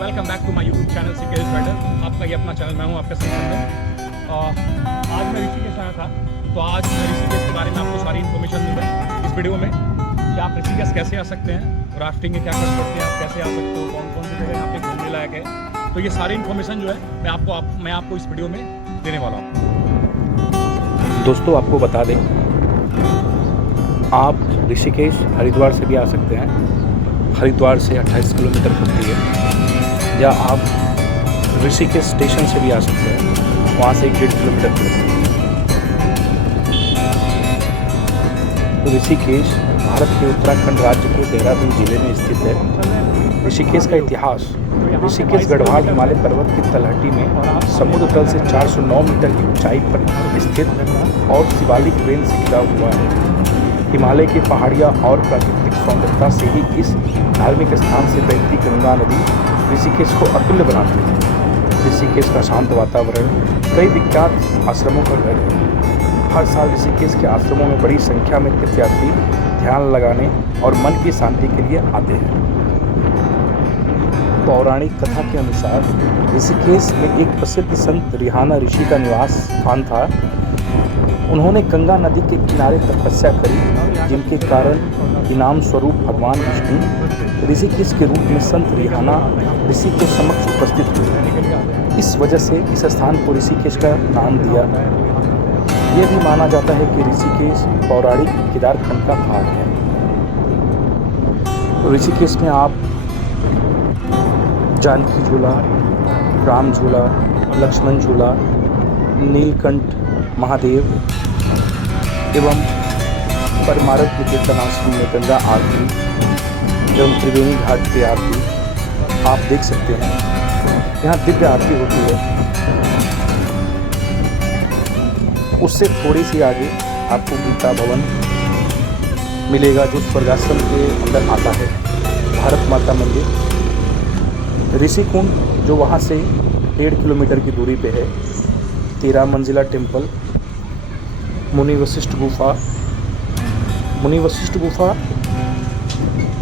Welcome back to my YouTube channel CK rider. आपका ये अपना चैनल, मैं हूँ आपका संग। आज मैं ऋषिकेश आया था, तो आज मैं ऋषिकेश के बारे में आपको सारी इन्फॉर्मेशन दूँगा इस वीडियो में कि आप ऋषिकेश कैसे आ सकते हैं, राफ्टिंग के क्या कर सकते हैं, आप कैसे आ सकते हो, कौन कौन सी जगह यहाँ पे घूमने लायक है। तो ये सारी इन्फॉर्मेशन जो है मैं आपको इस वीडियो में देने वाला हूँ। दोस्तों, आपको बता दें, आप ऋषिकेश हरिद्वार से भी आ सकते हैं। हरिद्वार से 28 किलोमीटर पड़ती है। या आप ऋषिकेश स्टेशन से भी आ सकते हैं, वहाँ से 1.5 किलोमीटर पड़ती है। तो ऋषिकेश भारत के उत्तराखंड राज्य के देहरादून जिले में स्थित है। ऋषिकेश का इतिहास: ऋषिकेश गढ़वाल हिमालय पर्वत की तलहटी में समुद्र तल से 409 मीटर की ऊंचाई पर स्थित और शिवालिक रेंज से घिरा हुआ है। हिमालय की पहाड़ियाँ और प्राकृतिक सौंदर्यता से ही इस धार्मिक स्थान से बहती गंगा नदी ऋषिकेश को अतुल्य बनाती है। ऋषिकेश का शांत वातावरण कई विख्यात आश्रमों का घर है। हर साल ऋषिकेश के आश्रमों में बड़ी संख्या में तीर्थयात्री ध्यान लगाने और मन की शांति के लिए आते हैं। पौराणिक कथा के अनुसार ऋषिकेश में एक प्रसिद्ध संत रिहाना ऋषि का निवास स्थान था। उन्होंने गंगा नदी के किनारे तपस्या करी, जिनके कारण इनाम स्वरूप भगवान विष्णु ऋषिकेश के रूप में संत रिहाना ऋषि के समक्ष उपस्थित हुए। इस वजह से इस स्थान को ऋषिकेश का नाम दिया। यह भी माना जाता है कि ऋषिकेश पौराणिक केदारखंड का भाग है। तो ऋषिकेश में आप जानकी झूला, राम झूला, लक्ष्मण झूला, नीलकंठ महादेव एवं परमारथ के कीर्तनाश्रम में गंगा आरती एवं त्रिवेणी घाट की आरती आप देख सकते हैं। यहाँ दिव्य आरती होती है। उससे थोड़ी सी आगे आपको गीता भवन मिलेगा, जो स्वर्गाश्रम के अंदर आता है। भारत माता मंदिर, ऋषिकुंड जो वहाँ से 1.5 किलोमीटर की दूरी पे है, 13 मंजिला टेम्पल, मुनि वशिष्ठ गुफा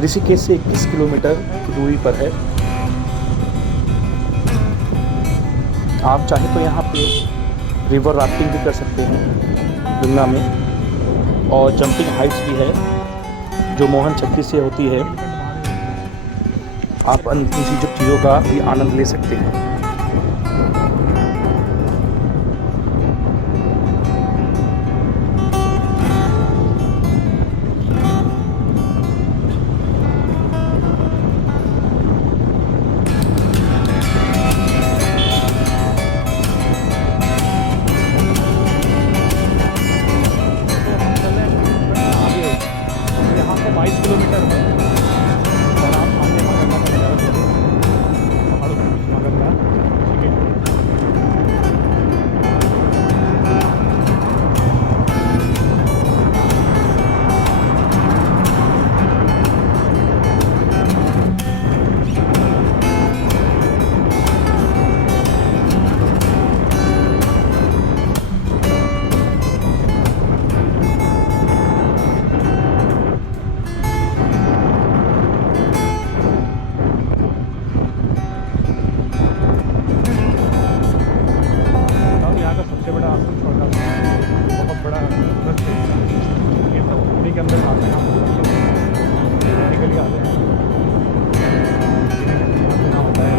ऋषिकेश से 21 किलोमीटर की दूरी पर है। आप चाहें तो यहाँ पे रिवर राफ्टिंग भी कर सकते हैं गंगा में, और जंपिंग हाइट्स भी है जो मोहन छक्की से होती है। आप इन चीज़ों का भी आनंद ले सकते हैं। के अंदर आते हैं, मेडिकली आते हैं, होता है।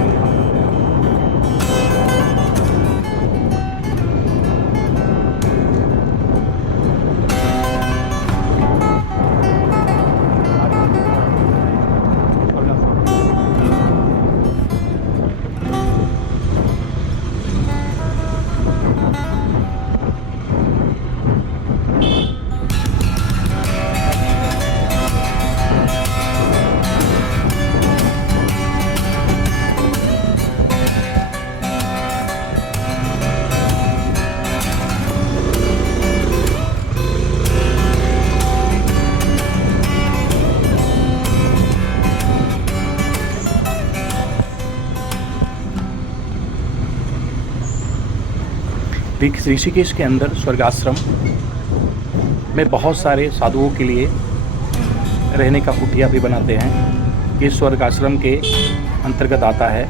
ऋषिकेश के अंदर स्वर्गाश्रम में बहुत सारे साधुओं के लिए रहने का कुटिया भी बनाते हैं। ये स्वर्गाश्रम के अंतर्गत आता है।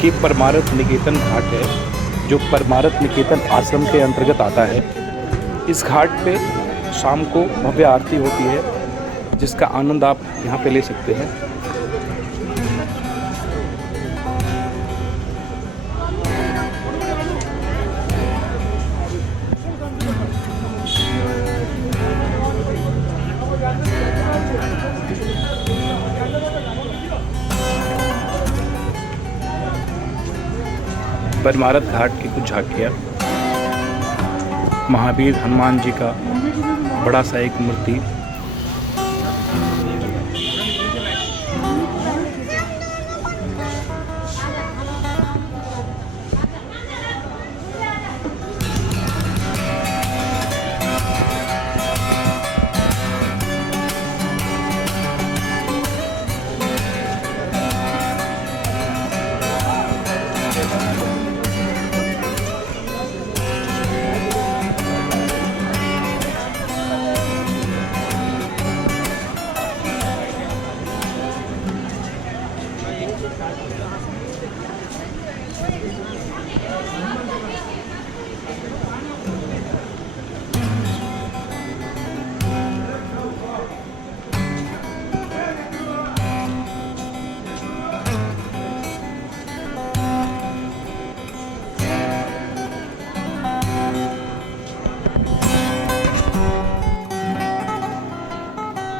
कि परमारथ निकेतन घाट है, जो परमारथ निकेतन आश्रम के अंतर्गत आता है। इस घाट पे शाम को भव्य आरती होती है, जिसका आनंद आप यहाँ पे ले सकते हैं। परमारथ घाट की कुछ झांकियाँ, महावीर हनुमान जी का बड़ा सा एक मूर्ति,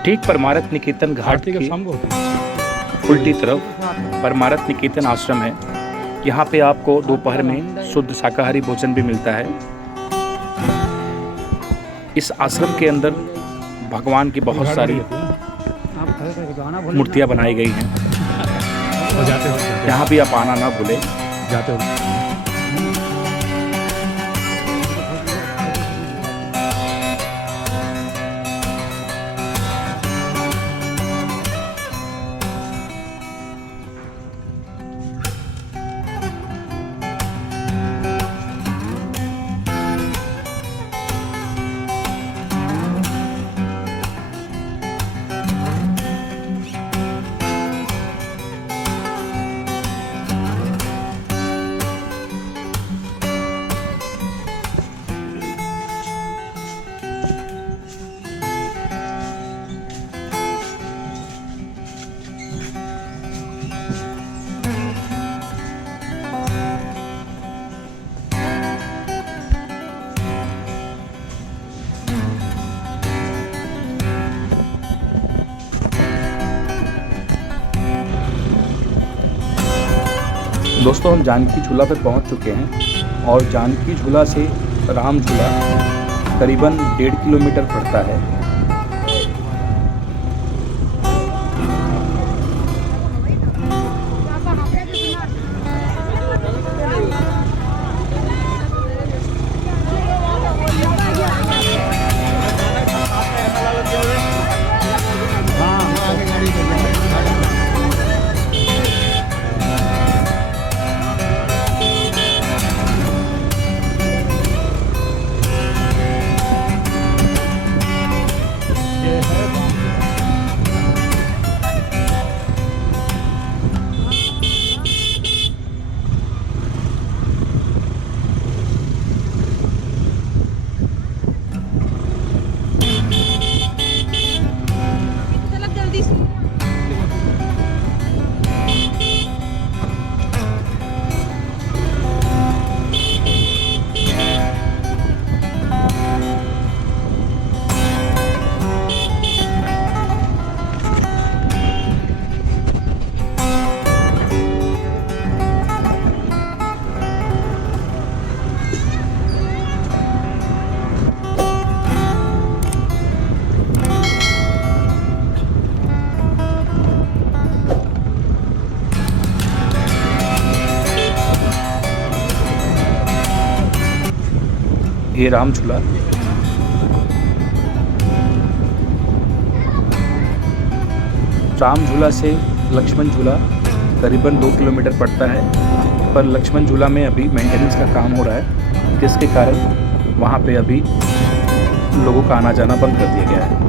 ठीक परमारथ निकेतन घाट की उल्टी तरफ परमारथ निकेतन आश्रम है। यहाँ पे आपको दोपहर में शुद्ध शाकाहारी भोजन भी मिलता है। इस आश्रम के अंदर भगवान की बहुत सारी मूर्तियाँ बनाई गई हैं। यहाँ भी आप आना ना भूलें। जाते हो दोस्तों, हम जानकी झूला पर पहुंच चुके हैं और जानकी झूला से राम झूला करीबन 1.5 किलोमीटर पड़ता है। ये राम झूला से लक्ष्मण झूला करीबन 2 किलोमीटर पड़ता है, पर लक्ष्मण झूला में अभी मेंटेनेंस का काम हो रहा है, जिसके कारण वहाँ पे अभी लोगों का आना जाना बंद कर दिया गया है।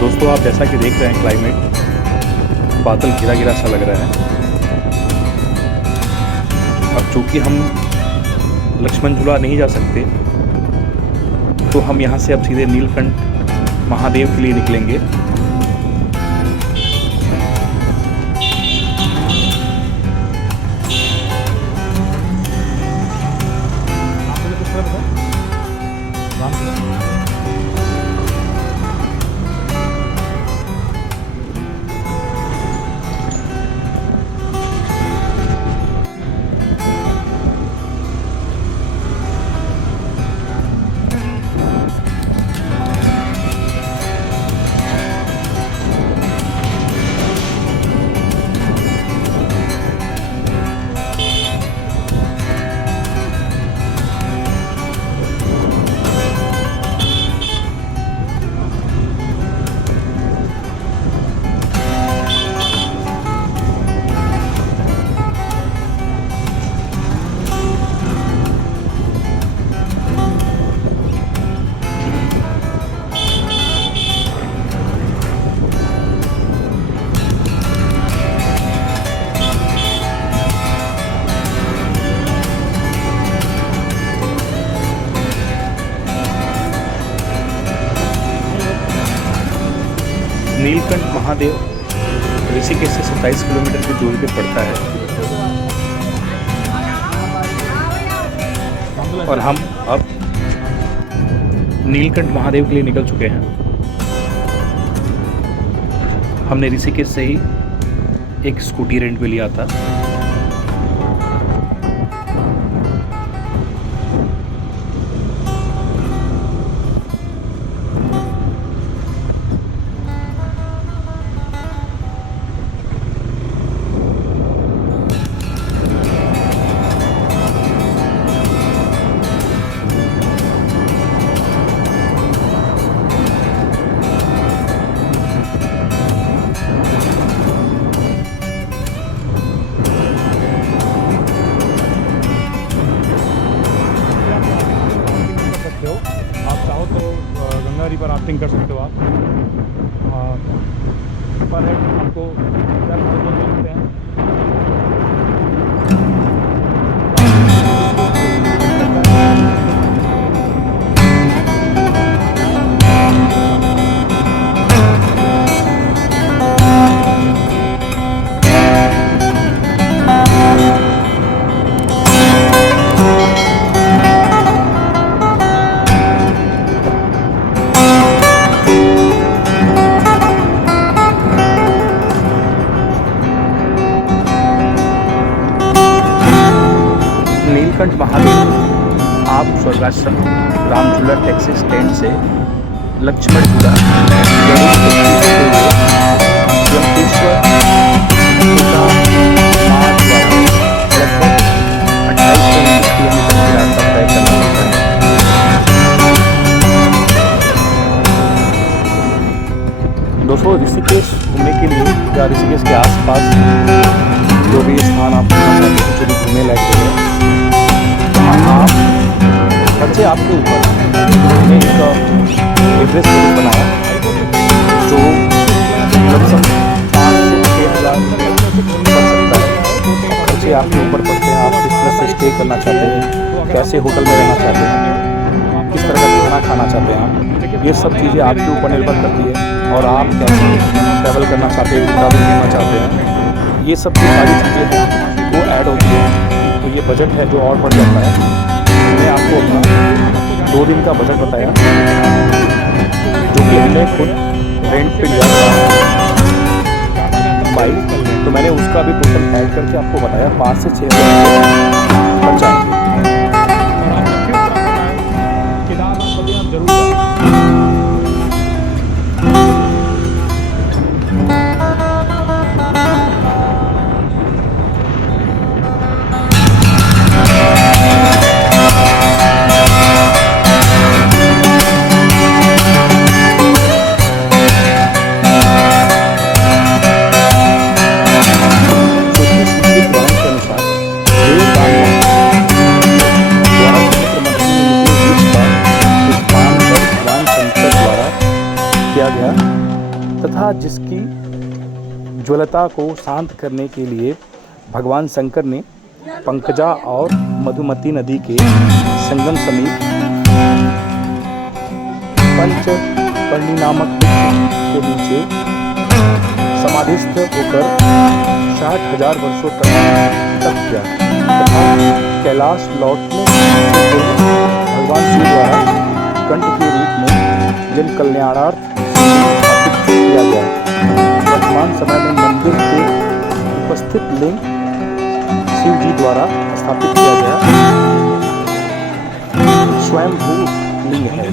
दोस्तों, आप जैसा कि देख रहे हैं क्लाइमेट बादल घिरा घिरा सा लग रहा है। अब चूंकि हम लक्ष्मण झूला नहीं जा सकते तो हम यहाँ से अब सीधे नीलकंठ महादेव के लिए निकलेंगे। नीलकंठ महादेव ऋषिकेश से 27 किलोमीटर की दूरी पर पड़ता है और हम अब नीलकंठ महादेव के लिए निकल चुके हैं। हमने ऋषिकेश से ही एक स्कूटी रेंट पे लिया था। गंगा रिवर राफ्टिंग कर सकते हो आप। पर है आपको मिलते हैं। नीलकंठ महादेव आप स्वर्गाश्रम रामझूला टैक्सी स्टैंड से लक्ष्मण झूला यमकेश्वर लगभग 28 किलोमीटर का रास्ता तय करना होता है। दोस्तों, ऋषिकेश घूमने के लिए या ऋषिकेश के आसपास जो भी स्थान आप घूमना चाहते हैं, जो भी घूमने लायक है, आप खर्चे आपके ऊपर हमने एक एड्रेस बनाया जो लगभग 5 से 6 हज़ार पड़ सकता है। खर्चे आपके ऊपर पड़ते हैं। आप किस तरह से स्टे करना चाहते हैं, कैसे होटल में रहना चाहते हैं, किस तरह का खाना खाना चाहते हैं आप, ये सब चीज़ें आपके ऊपर निर्भर करती है। और आप कैसे ट्रैवल करना चाहते हैं, कितना दिन घूमना चाहते हैं, ये सब की सारी चीज़ें हैं वो ऐड होती है। तो ये बजट है जो और बढ़ जाता है। मैंने आपको अपना 2 दिन का बजट बताया जो कि हमने खुद रेंट पे लिया था बाइक, तो मैंने उसका भी टोटल ऐड करके आपको बताया 5 से 6 हज़ार खर्च आएंगे। तथा जिसकी ज्वलता को शांत करने के लिए भगवान शंकर ने पंकजा और मधुमती नदी के संगम समीप पंचपर्णी नामक वृक्ष के नीचे समाधिस्थ होकर 60,000 वर्षों तक किया तथा कैलाश लौटने से भगवान शिव द्वारा कंठ के रूप में जन कल्याणार्थ स्थापित किया गया। वर्तमान समय में मंदिर के उपस्थित लिंग शिव जी द्वारा स्थापित किया गया स्वयंभू लिंग है।